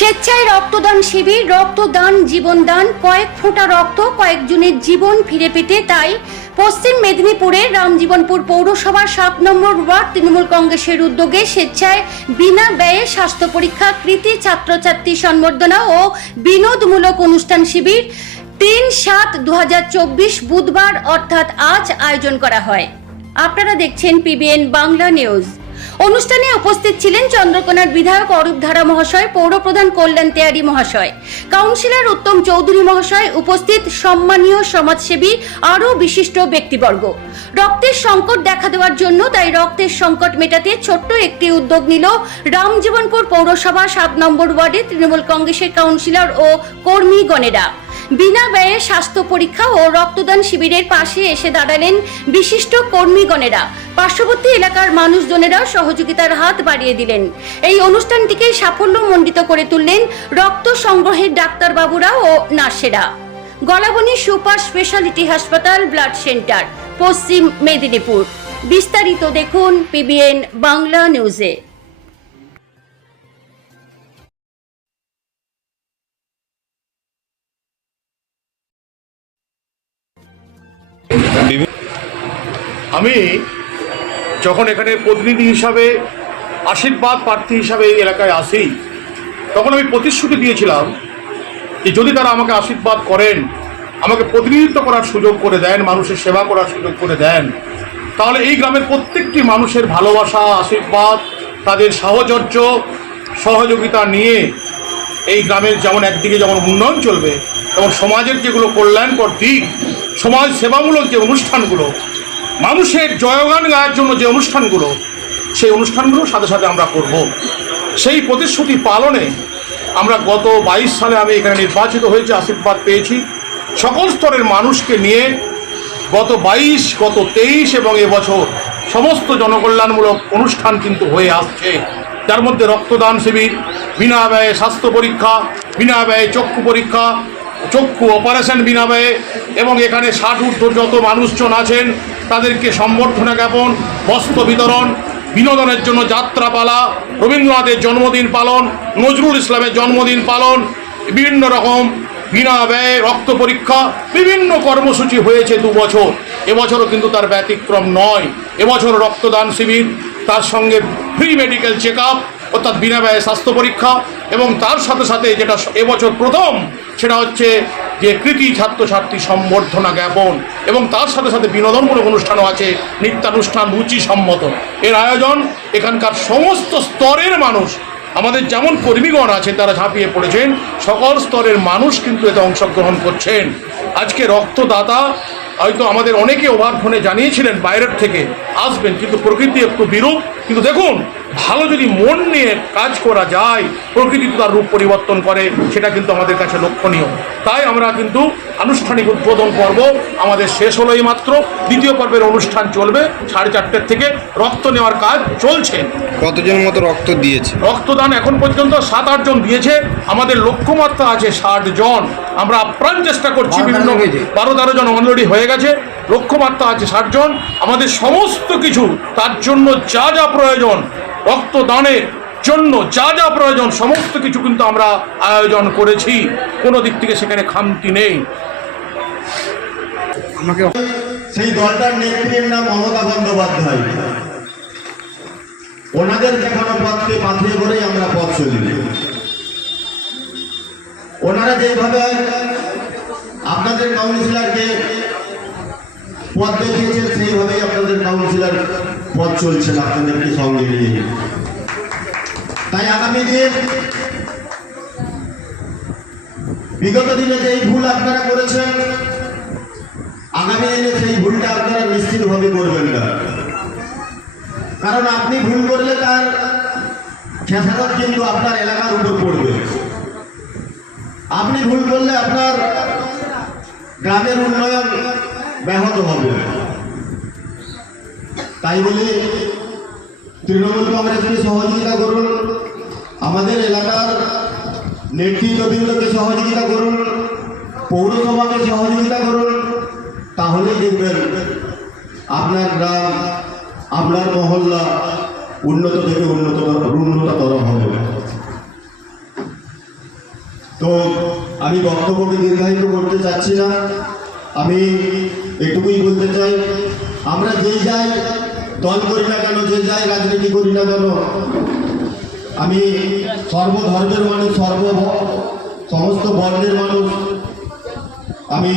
স্বেচ্ছায় রক্তদান শিবির, রক্তদান, জীবনদান, কয়েক ফোঁটা রক্ত, কয়েকজনের জীবন ফিরে পেতে তাই পশ্চিম মেদিনীপুরের রামজীবনপুর পৌরসভার সাত নম্বর ওয়ার্ড তৃণমূল কংগ্রেসের উদ্যোগে স্বেচ্ছায় বিনা ব্যয়ে স্বাস্থ্য পরীক্ষা, কৃতি ছাত্রছাত্রী সম্বর্ধনা ও বিনোদমূলক অনুষ্ঠান শিবির তিন সাত দু বুধবার অর্থাৎ আজ আয়োজন করা হয়। আপনারা দেখছেন পিবিএন বাংলা নিউজ। অনুষ্ঠানে উপস্থিত ছিলেন চন্দ্রকোনার বিধায়ক অরূপ ধারা মহাশয় পৌরপ্রধান কল্যাণ তেয়ারি মহাশয়। কাউন্সিলর উত্তম চৌধুরী মহাশয়, উপস্থিত সম্মানীয় সমাজসেবী আরও বিশিষ্ট ব্যক্তিবর্গ। রক্তের সংকট দেখা দেওয়ার জন্য তাই রক্তের সংকট মেটাতে ছোট্ট একটি উদ্যোগ নিল রামজীবনপুর পৌরসভা সাত নম্বর ওয়ার্ডে তৃণমূল কংগ্রেসের কাউন্সিলর ও কর্মীগণেরা। বিনা ব্যয়ে স্বাস্থ্য পরীক্ষা ও রক্তদান শিবিরের পাশে এসে দাঁড়ালেন বিশিষ্ট কর্মীগণেরা। পার্শ্ববর্তী এলাকার মানুষজনেরা সহযোগিতার হাত বাড়িয়ে দিলেন। এই অনুষ্ঠানটিকে সাফল্যমণ্ডিত করে তুললেন রক্ত সংগ্রহের ডাক্তারবাবুরা ও নার্সেরা। গলাবনী সুপার স্পেশালিটি হাসপাতাল ব্লাড সেন্টার, পশ্চিম মেদিনীপুর। বিস্তারিত দেখুন পিবিএন বাংলা নিউজে। আমি যখন এখানে প্রতিনিধি হিসাবে, আশীর্বাদ প্রার্থী হিসাবে এই এলাকায় আসি, তখন আমি প্রতিশ্রুতি দিয়েছিলাম যে যদি তারা আমাকে আশীর্বাদ করেন, আমাকে প্রতিনিধিত্ব করার সুযোগ করে দেন, মানুষের সেবা করার সুযোগ করে দেন, তাহলে এই গ্রামের প্রত্যেকটি মানুষের ভালোবাসা, আশীর্বাদ, তাদের সাহচর্য, সহযোগিতা নিয়ে এই গ্রামের যেমন একদিকে যেমন উন্নয়ন চলবে, তেমন সমাজের যেগুলো কল্যাণকর দিক সমাজ সেবামূলক যে অনুষ্ঠানগুলো, মানুষের জয়গান গাওয়ার জন্য যে অনুষ্ঠানগুলো, সেই অনুষ্ঠানগুলো সাথে সাথে আমরা করব। সেই প্রতিশ্রুতি পালনে আমরা গত বাইশ সালে আমি এখানে নির্বাচিত হয়েছি, আশীর্বাদ পেয়েছি। সকল স্তরের মানুষকে নিয়ে গত বাইশ, গত তেইশ এবং এবছর সমস্ত জনকল্যাণমূলক অনুষ্ঠান কিন্তু হয়ে আসছে। যার মধ্যে রক্তদান শিবির, বিনা ব্যয়ে স্বাস্থ্য পরীক্ষা, বিনা ব্যয়ে চক্ষু পরীক্ষা চক্ষু অপারেশন বিনা ব্যয়ে এবং এখানে ষাট ঊর্ধ্ব যত মানুষজন আছেন, তাদেরকে সম্বর্ধনা জ্ঞাপন, বস্ত্র বিতরণ, বিনোদনের জন্য যাত্রাপালা, রবীন্দ্রনাথের জন্মদিন পালন, নজরুল ইসলামের জন্মদিন পালন, বিভিন্ন রকম বিনা ব্যয়ে রক্ত পরীক্ষা, বিভিন্ন কর্মসূচি হয়েছে দু বছর। এবছরও কিন্তু তার ব্যতিক্রম নয়। এবছর রক্তদান শিবির, তার সঙ্গে ফ্রি মেডিকেল চেক আপ অর্থাৎ বিনা ব্যয়ে স্বাস্থ্য পরীক্ষা এবং তার সাথে সাথে যেটা এবছর প্রথম, সেটা হচ্ছে যে কৃতি ছাত্রছাত্রী সম্বর্ধনা জ্ঞাপন এবং তার সাথে সাথে বিনোদনমূলক অনুষ্ঠানও আছে, নৃত্যানুষ্ঠান রুচিসম্মত। এর আয়োজন এখানকার সমস্ত স্তরের মানুষ, আমাদের যেমন কর্মীগণ আছেন তারা ঝাঁপিয়ে পড়েছেন, সকল স্তরের মানুষ কিন্তু এতে অংশগ্রহণ করছেন। আজকে রক্তদাতা, হয়তো আমাদের অনেকে ওভার ফোনে জানিয়েছিলেন বাইরের থেকে, আসবেন, কিন্তু প্রকৃতি একটু বিরূপ কিন্তু দেখুন ভালো যদি মন নিয়ে কাজ করা যায় প্রকৃতি তার রূপ পরিবর্তন করে সেটা কিন্তু আমাদের কাছে লক্ষণীয়। তাই আমরা কিন্তু আনুষ্ঠানিক উদ্বোধন পর্ব আমাদের শেষ হলো এই মাত্র দ্বিতীয় পর্বের অনুষ্ঠান চলবে সাড়ে চারটের থেকে রক্ত নেওয়ার কাজ চলছে। কতজন মতো রক্ত দিয়েছে? রক্তদান এখন পর্যন্ত সাত আটজন দিয়েছে। আমাদের লক্ষ্যমাত্রা আছে ষাট জন। আমরা আপ্রাণ চেষ্টা করছি বিভিন্ন বারো তেরো জন অলরেডি হয়ে গেছে। লক্ষ্যমাত্রা আছে ষাট জন আমাদের সমস্ত কিছু, তার জন্য যা যা প্রয়োজন, রক্তদানের জন্য যা যা প্রয়োজন, সমস্ত কিছু কিন্তু আমরা আয়োজন করেছি। কোনো দিক থেকে সেখানে খামতি নেই। আমাকে সেই দলটার নেত্রীর নাম মমতা বন্দ্যোপাধ্যায়। ওনাদের দেখানো পথকে পাথিয়ে করেই আমরা পথ চলি। ওনারা যেভাবে আপনাদের কাউন্সিলরকে পথ দেখিয়েছেন, সেইভাবেই আপনাদের কাউন্সিলর পথ চলছেন আপনাদেরকে সঙ্গে নিয়ে। তাই আগামী দিন বিগত দিনে যেই ভুল আপনারা করেছেন, আগামী দিনে সেই ভুলটা আপনারা নিশ্চিতভাবে করবেন না। কারণ আপনি ভুল করলে তার খেসারত কিন্তু আপনার এলাকার উপর পড়বে। আপনি ভুল করলে আপনার গ্রামের উন্নয়ন ব্যাহত হবে। তাই বলে তৃণমূল কংগ্রেসকে সহযোগিতা করুন, আমাদের এলাকার নেতৃত্ববৃন্দকে সহযোগিতা করুন, পৌরসভাকে সহযোগিতা করুন, তাহলেই দেখবেন আপনার গ্রাম, আপনার মহল্লা উন্নত থেকে উন্নত উন্নততর হবে। তো আমি বক্তব্যকে দীর্ঘায়িত করতে চাচ্ছি না। আমি এটুকুই বলতে চাই, আমরা যে যাই দল করি না কেন, যে যাই রাজনীতি করি না কেন, আমি সর্বধর্মের মানুষ, সর্ব সমস্ত বর্ণের মানুষ, আমি